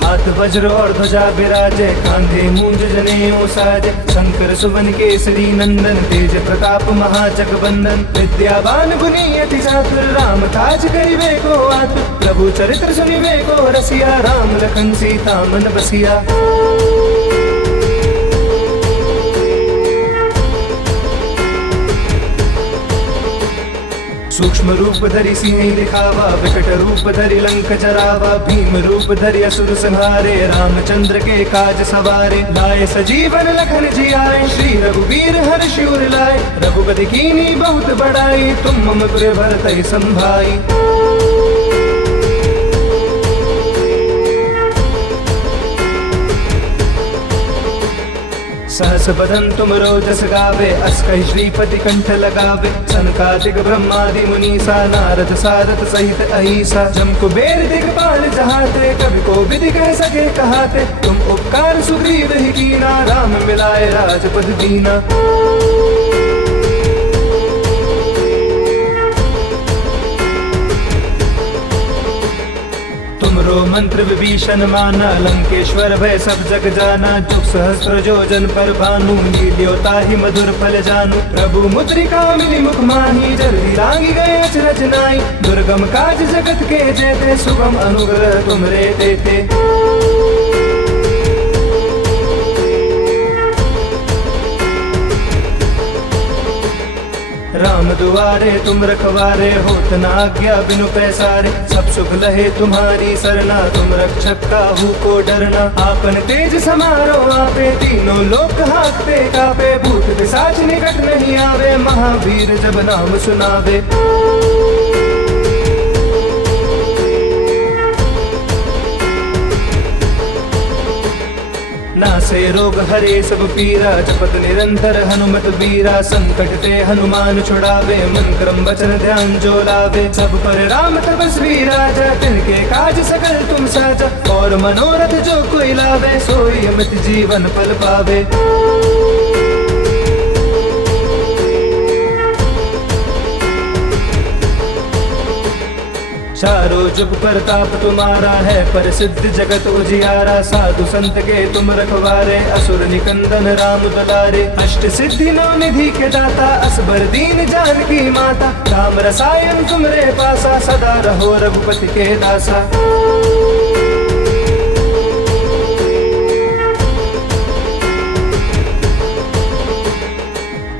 हाथ वज्र और ध्वजा विराजे, कांधे मूंज जनेऊ साजे। शंकर सुवन केसरी नंदन, तेज प्रताप महाजगबंदन। विद्यावान गुणी अति चातुर, राम काज करिबे को आतुर। प्रभु चरित्र सुनिबे को रसिया, राम लखन सीता मन बसिया। सूक्ष्म रूप धरि सिंह दिखावा, विकट रूप धरि लंक जरावा। भीम रूप धरि असुर संहारे, रामचंद्र के काज सवारे। लाए सजीवन लखन जियाए, श्री रघुवीर हर्ष उर लाए। रघुपति कीन्ही बहुत बड़ाई, तुम मम प्रिय भरतहि संभाई। सहस बदन तुम रोजस गावे, अस कहि श्रीपति कंठ लगावे। सनकादिक ब्रह्मादि मुनीसा, नारद सारथ सहित अहिसा। जम कुबेर दिगपाल जहाते, कवि को विधि कह सके कहाते। तुम उपकार सुग्रीव ही कीना, राम मिलाए राजपद दीना। तुमरो मंत्र विभीषण माना, लंकेश्वर भय सब जग जाना। जुग सहस्त्र जोजन पर भानु, लील्योता ही मधुर फल जानू। प्रभु मुद्रिका मिली मुख माही, जल्दी लांगी गए अचरज नाई। दुर्गम काज जगत के जेते, सुगम अनुग्रह तुमरे देते। राम दुआरे तुम रखवारे, होत न आज्ञा बिनु पैसारे। सब सुख लहे तुम्हारी सरना, तुम रक्षक काहू को डरना। आपन तेज समारो आपे, तीनों लोक हाकते कापे। भूत पिशाच निकट नहीं आवे, महावीर जब नाम सुनावे। नासे रोग हरे सब पीरा, जपत निरंतर हनुमत बीरा। संकट ते हनुमान छुड़ावे, मन क्रम वचन ध्यान जो लावे। सब पर राम तपस्वी राजा, तिनके काज सकल तुम साजा। और मनोरथ जो कोई लावे, सोई अमित जीवन फल पावे। चारों जुग प्रताप तुम्हारा है, प्रसिद्ध जगत उजियारा। साधु संत के तुम रखवारे, असुर निकंदन राम दुलारे। अष्ट सिद्धि नौ निधि के दाता, असबर दीन जानकी माता। राम रसायन तुमरे पासा, सदा रहो रघुपति के दासा।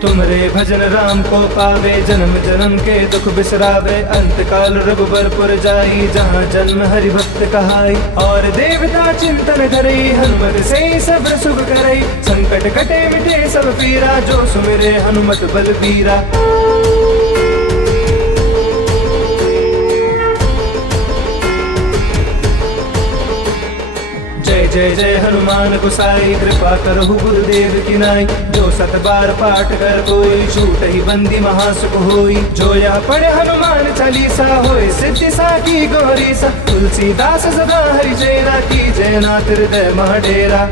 तुमरे भजन राम को पावे, जन्म जन्म के दुख बिसरावे। अंत काल रघुबरपुर जाई, जहाँ जन्म हरि भक्त कहाई। और देवता चिंतन करई, हनुमत से सब शुभ करई। संकट कटे मिटे सब पीरा, जो सुमिरे हनुमत बलबीरा। जय जय जय हनुमान गोसाई, कृपा करहु गुरुदेव की नाई। जो सत बार पाठ कर कोई, छूट ही बंदी महासुख होई। जो यह पढ़े हनुमान चालीसा, होए सिद्धि साकी गौरी सा। तुलसीदास सदा हरि चेरा, की जय नाथ हृदय मह डेरा।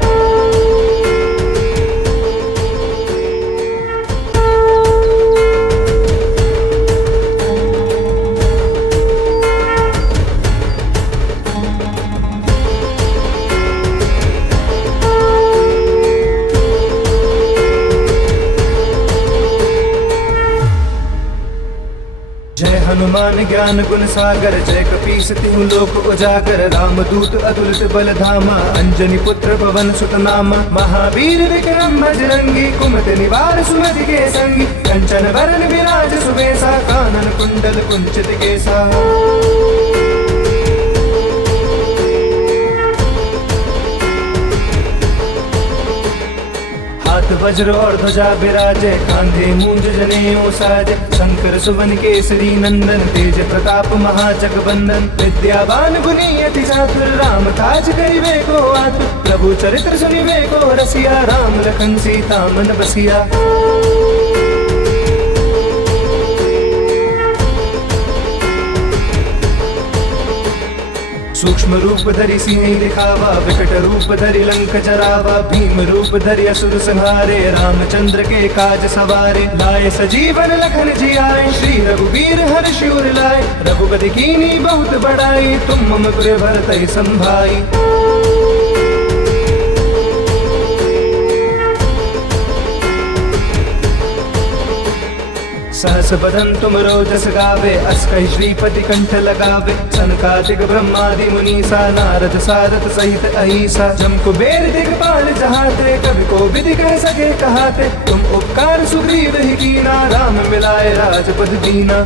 जय हनुमान ज्ञान गुण सागर, जय कपीस तिहु लोक उजागर। राम दूत अतुलित बल धामा, अंजनी पुत्र पवन सुत नामा। महावीर विक्रम बजरंगी, कुमति निवार सुमति के संगी। कंचन वरण विराज सुबेसा, कानन कुंडल कुंचित केसा। हाथ वज्र और ध्वजा विराजे, कांधे मूंज जनेऊ साजे। शंकर सुवन केसरी नंदन, तेज प्रताप महाजग बंदन। विद्यावान गुणी अति चातुर, राम काज करिबे को आतुर। प्रभु चरित्र सुनिबे को रसिया, राम लखन सीता मन बसिया। सूक्ष्म रूप धरि सिंह दिखावा, विकट रूप धरि लंक जरावा। भीम रूप धरि असुर संहारे, रामचंद्र के काज सवारे। लाए सजीवन लखन जियाए, श्री रघुवीर हर्षि उर लाए। रघुपति कीन्ही बहुत बड़ाई, तुम मम प्रिय भरतहि संभाई। सहस बदन तुम रोजस गावे, अस कहि श्रीपति कंठ लगावे। सनकादिक ब्रह्मादि मुनीसा, नारद सारद सहित अहिसा। जम कुबेर दिगपाल जहाते, कवि को विधि कह सके कहाते। तुम उपकार सुग्रीव ही कीना, राम मिलाए राजपद दीना।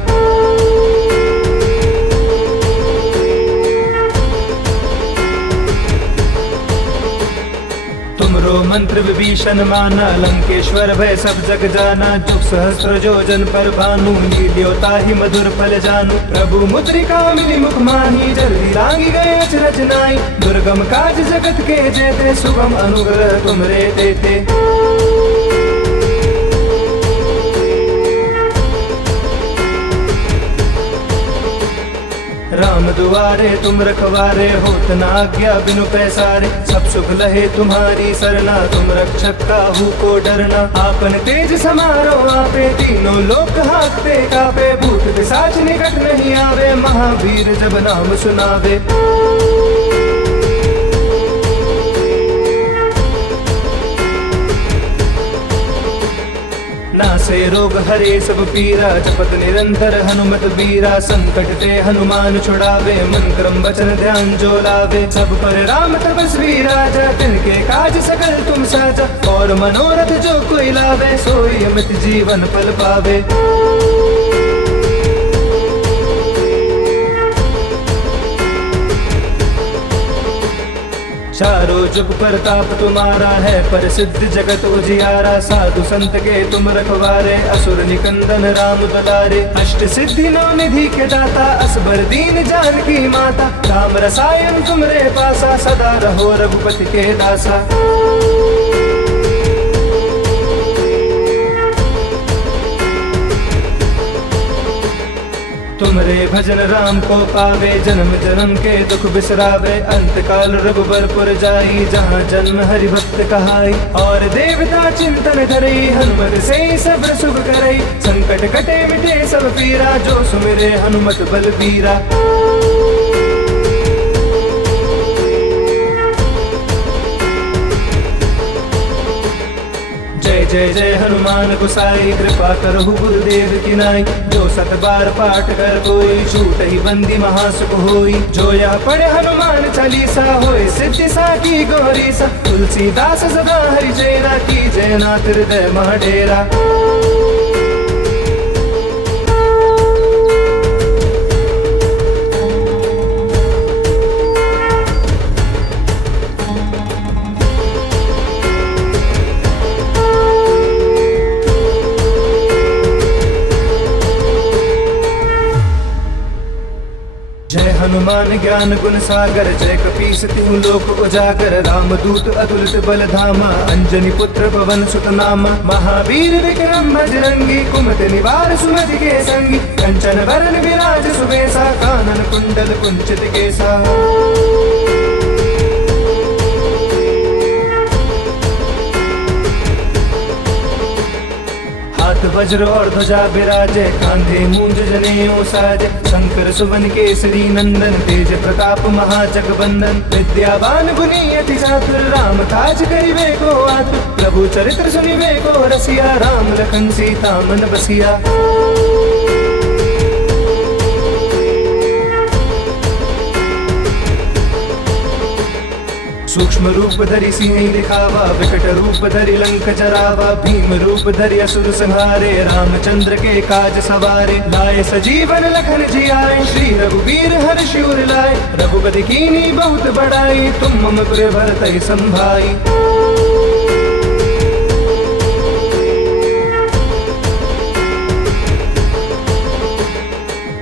तुमरो मंत्र विभीषण माना, लंकेश्वर भय सब जग जाना। जुग सहस्त्र जोजन पर भानु, लील्यो ताहि मधुर फल जानू। प्रभु मुद्रिका मिली मुख माही, जल्दी लांगी गए अचरज नाई। दुर्गम काज जगत के जेते, सुगम अनुग्रह तुमरे देते। राम दुआरे तुम रखवारे, होत न आज्ञा बिनु पैसारे। सब सुख लहे तुम्हारी सरना, तुम रक्षक काहू को डरना। आपन तेज समारो आपे, तीनों लोक हांकते कापे। भूत पिशाच निकट नहीं आवे, महावीर जब नाम सुनावे। नासे रोग हरे सब पीरा, जपत निरंतर हनुमत बीरा। संकट ते हनुमान छुड़ावे, मन क्रम वचन ध्यान जो लावे। सब पर राम तपस्वी राजा, तिनके काज सकल तुम साजा। और मनोरथ जो कोई लावे, सोई अमित जीवन फल पावे। चारों जुग प्रताप तुम्हारा है, प्रसिद्ध जगत उजियारा। साधु संत के तुम रखवारे, असुर निकंदन राम दुलारे। अष्ट सिद्धि नौ निधि के दाता, असबर दीन जानकी माता। राम रसायन तुमरे पासा, सदा रहो रघुपति के दासा। तुमरे भजन राम को पावे, जन्म जन्म के दुख बिसरावे। अंत काल रघुबरपुर जाई, जहाँ जन्म हरि भक्त कहाई। और देवता चिंतन धरई, हनुमत से सब सुख करई। संकट कटे मिटे सब पीरा, जो सुमिरे हनुमत बलबीरा। जय जय जय हनुमान गोसाई, कृपा करहु गुरुदेव की नाई। जो सत बार पाठ कर कोई, छूट ही बंदी महासुख होई। जो यह पढ़े हनुमान चालीसा, होए सिद्धि साकी गौरी सा। तुलसीदास सदा हरि चेरा, की जय नाथ हृदय मह डेरा। जय हनुमान ज्ञान गुण सागर, जय कपीस तिहु लोक उजागर। राम दूत अतुलित बल धामा, अंजनी पुत्र पवन सुत नामा। महावीर विक्रम बजरंगी, कुमति निवार सुमति के संगी। कंचन वरन विराज सुबेसा, कानन कुंडल कुंचित केसा। हाथ वज्र और ध्वजा बिराजे, कांधे मूंज जनेऊ साजे। शंकर सुवन केसरी नंदन, तेज प्रताप महाजगबंदन। विद्यावान गुणी अति चातुर, राम काज करिबे को आतुर। प्रभु चरित्र सुनिबे को रसिया, राम लखन सीता मन बसिया। सूक्ष्म रूप धरि सिंह दिखावा, विकट रूप धरि लंक जरावा। भीम रूप धरि असुर संहारे, रामचंद्र के काज सवारे। लाए सजीवन लखन जियाए, श्री रघुवीर हर्षि उर लाए। रघुपति कीन्ही बहुत बड़ाई, तुम मम प्रिय भरतहि संभाई।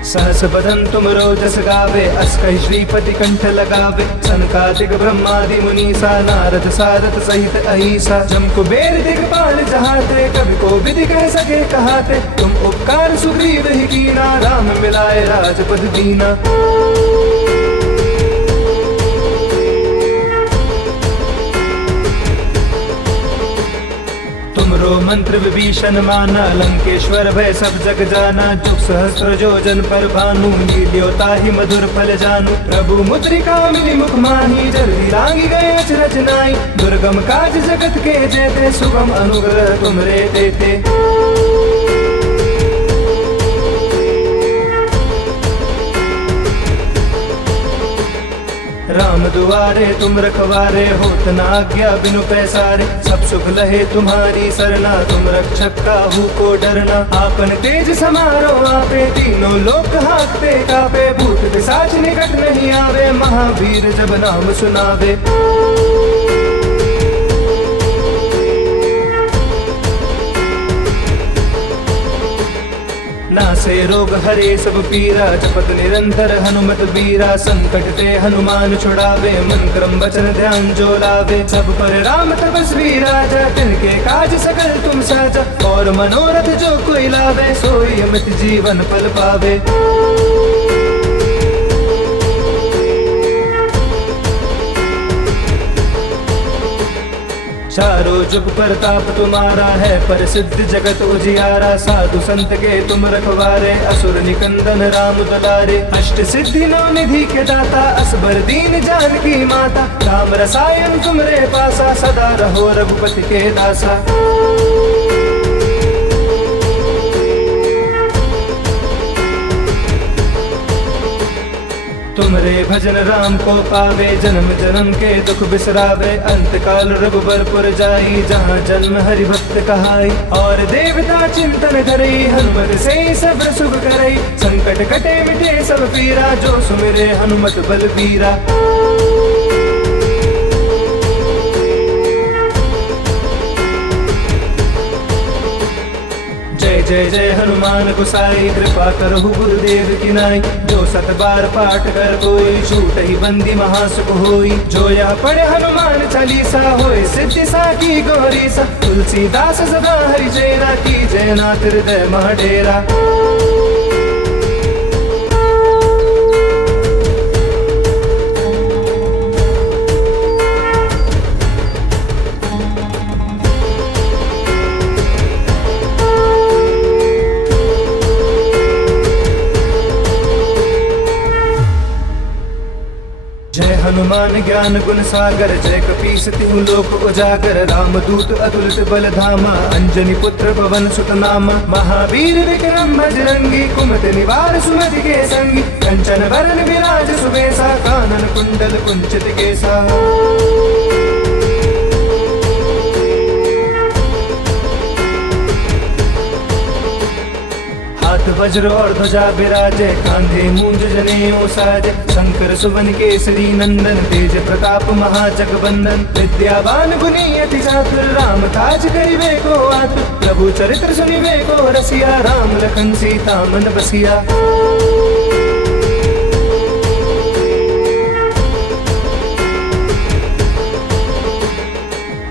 सहस बदन तुम रोजस गावे, अस कहि श्रीपति कंठ लगावे। सनकादिक ब्रह्मादि मुनीसा, नारद सारथ सहित अहिसा। जम कुबेर दिगपाल जहाते, कवि को विधि कह सके कहाते। तुम उपकार सुग्रीव ही कीना, राम मिलाए राजपद दीना। तुमरो मंत्र विभीषण माना, लंकेश्वर भय सब जग जाना। जुग सहस्त्र जो जन पर भानु, लील्योता ही मधुर फल जानू। प्रभु मुद्रिका मिली मुख माही, जल्दी लांगी गए अचरज नाई। दुर्गम काज जगत के जेते, सुगम अनुग्रह तुमरे देते। राम दुआरे तुम रखवारे, होत न आज्ञा बिनु पैसारे। सब सुख लहे तुम्हारी सरना, तुम रक्षक काहू को डरना। आपन तेज समारो आपे, तीनों लोक हांकते कापे। भूत पिशाच निकट नहीं आवे, महावीर जब नाम सुनावे। नासे रोग हरे सब पीरा, जपत निरंतर हनुमत बीरा। संकट ते हनुमान छुड़ावे, मन क्रम वचन ध्यान जो लावे। सब पर राम तपस्वी राजा, तिनके काज सकल तुम साजा। और मनोरथ जो कोई लावे, सोई अमित जीवन फल पावे। चारों जुग प्रताप तुम्हारा है, प्रसिद्ध जगत उजियारा। साधु संत के तुम रखवारे, असुर निकंदन राम दुलारे। अष्ट सिद्धि नौ निधि के दाता, असबर दीन जानकी माता। राम रसायन तुमरे पासा, सदा रहो रघुपति के दासा। तुमरे भजन राम को पावे, जन्म जन्म के दुख बिसरावे। अंत काल रघुबरपुर जाई, जहाँ जन्म हरि भक्त कहाई। और देवता चिंतन धरई, हनुमत से सब सुख करई। संकट कटे मिटे सब पीरा, जो सुमिरे हनुमत बलबीरा। जय जय हनुमान गोसाई, कृपा करहु गुरुदेव की नाई। जो सत बार पाठ कर कोई, छूट ही बंदी महासुख होई। जो यह पढ़े हनुमान चालीसा, होए सिद्धि साकी गौरी सा। तुलसीदास सदा हरि चेरा, की जय नाथ हृदय मह डेरा। हनुमान ज्ञान गुण सागर, जय कपीस तिहु लोक उजागर। रामदूत अतुलित बल धामा, अंजनी पुत्र पवन सुत नामा। महावीर विक्रम बजरंगी, कुमति निवार सुमति के संगी। कंचन बरन विराज सुबेसा, कानन कुंडल कुंचित केसा। हाथ वज्र और ध्वजा विराजे, कांधे मूंज जनेऊ साजे। शंकर सुवन केसरी नंदन, तेज प्रताप महाजगबंदन। विद्यावान गुणी अति चातुर, राम काज करिबे को आतुर। प्रभु चरित्र सुनिबे को रसिया, राम लखन सीता मन बसिया।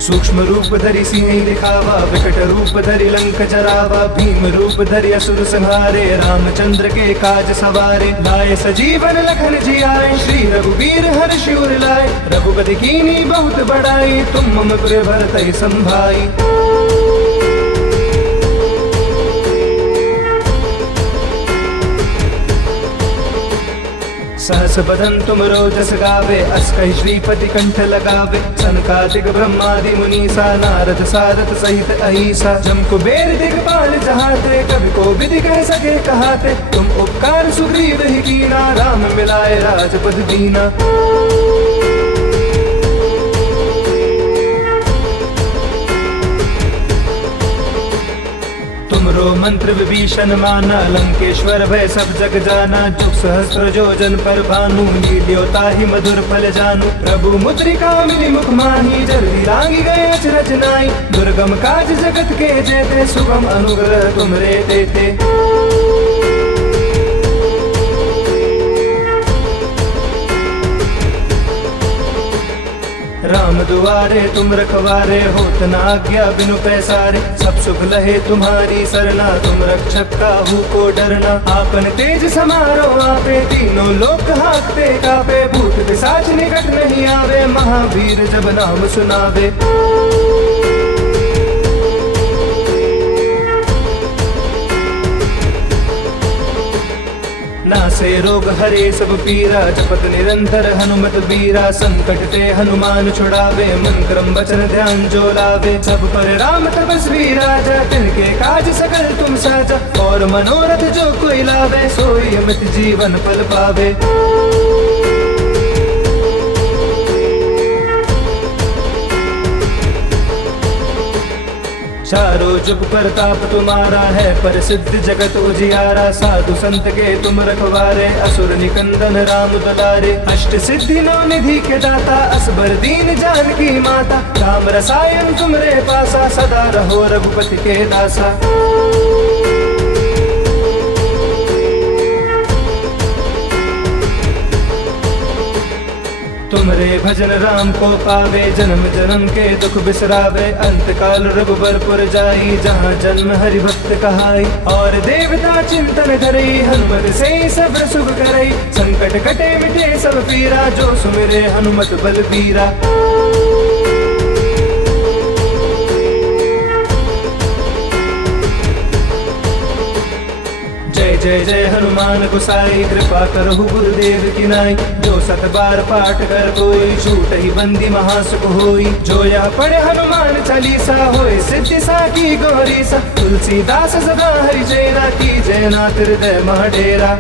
सूक्ष्म रूप धरि सिंह दिखावा, विकट रूप धरि लंक जरावा। भीम रूप धरि असुर संहारे, रामचंद्र के काज सवारे। लाए सजीवन लखन जियाए, श्री रघुवीर हर्ष उर लाए। रघुपति कीन्ही बहुत बड़ाई, तुम मम प्रिय भरतहि संभाई। सहस बदन तुम रोजस गावे, अस कहि श्रीपति कंठ लगावे। सनकादिक ब्रह्मादि मुनीसा, नारद सारथ सहित अहिसा। जम कुबेर दिगपाल जहाते, कवि को विधि कह सके कहाते। तुम उपकार सुग्रीव ही कीना, राम मिलाए राजपद दीना। तुमरो मंत्र विभीषण माना, लंकेश्वर भय सब जग जाना। जुग सहस्त्र जोजन पर भानु, लील्यो ताहि मधुर फल जानू। प्रभु मुद्रिका मिली मुख माही, जल्दी लांगी गए अचरज नाई। दुर्गम काज जगत के जेते, सुगम अनुग्रह तुमरे देते। राम दुआरे तुम रखवारे, होत न आज्ञा बिनु पैसारे। सब सुख लहे तुम्हारी सरना, तुम रक्षक काहू को डरना। आपन तेज समारो आपे, तीनों लोक हांकते कापे। भूत पिशाच निकट नहीं आवे, महावीर जब नाम सुनावे। नासे रोग हरे सब पीरा, जपत निरंतर हनुमत बीरा। संकट ते हनुमान छुड़ावे, मन क्रम वचन ध्यान जो लावे। सब पर राम तपस्वी राजा, तिनके काज सकल तुम साजा। और मनोरथ जो कोई लावे, सोई अमित जीवन फल पावे। चारों जुग प्रताप तुम्हारा है, प्रसिद्ध जगत उजियारा। साधु संत के तुम रखवारे, असुर निकंदन राम दुलारे। अष्ट सिद्धि नौ निधि के दाता, असबर दीन जानकी माता। राम रसायन तुमरे पासा, सदा रहो रघुपति के दासा। तुमरे भजन राम को पावे, जन्म जन्म के दुख बिसरावे। अंत काल रघुबरपुर जाई, जहाँ जन्म हरि भक्त कहाई। और देवता चिंतन करई, हनुमत से सब सुख करई। संकट कटे मिटे सब पीरा, जो सुमिरे हनुमत बलबीरा। जय जय हनुमान गोसाई, कृपा करहु गुरुदेव की नाई। जो सत बार पाठ कर कोई, छूट ही बंदी महासुख होई। जो यह पढ़े हनुमान चालीसा, होए सिद्धि साकी गौरीसा। तुलसीदास सदा हरिचेरा, की जय नाथ हृदय मह डेरा।